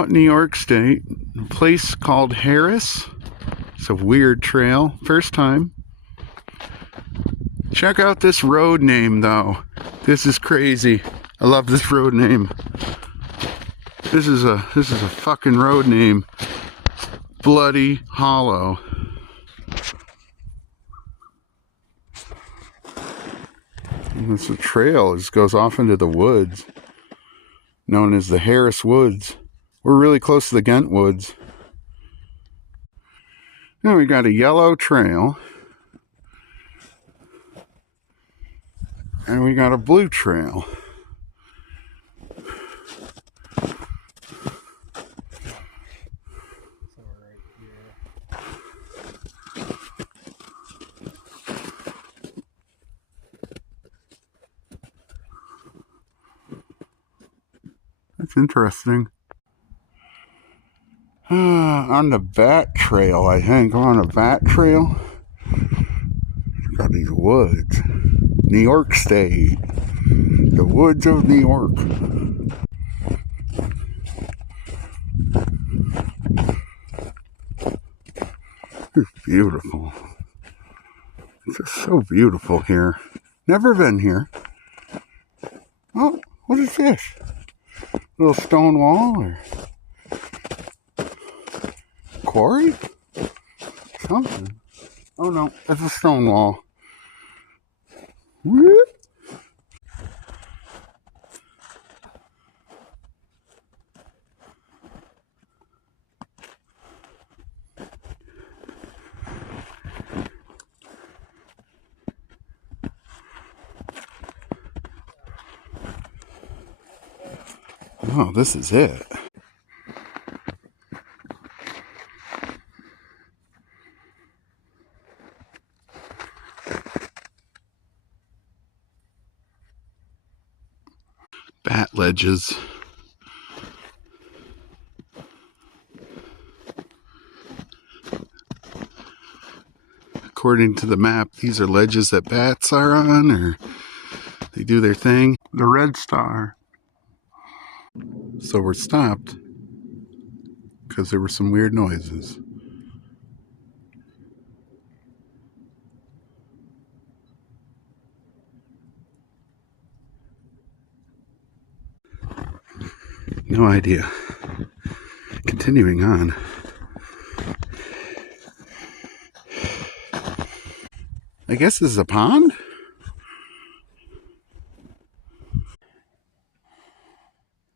out in New York State, a place called Harris. It's a weird trail. First time. Check out this road name though. This is crazy. I love this road name. This is a fucking road name. Bloody Hollow. And it's a trail. It just goes off into the woods, known as the Harris Woods. We're really close to the Ghent Woods. Now we got a yellow trail. And we got a blue trail. That's interesting. On the Bat Trail, I think. On a Bat Trail. Got these woods. New York State. The woods of New York. It's beautiful. It's just so beautiful here. Never been here. Oh, what is this? Little stone wall or quarry? Something. Oh no, it's a stone wall. Whoop. Oh, this is it. Bat ledges. According to the map, these are ledges that bats are on, or they do their thing. The Red Star. So we're stopped because there were some weird noises. No idea. Continuing on. I guess this is a pond?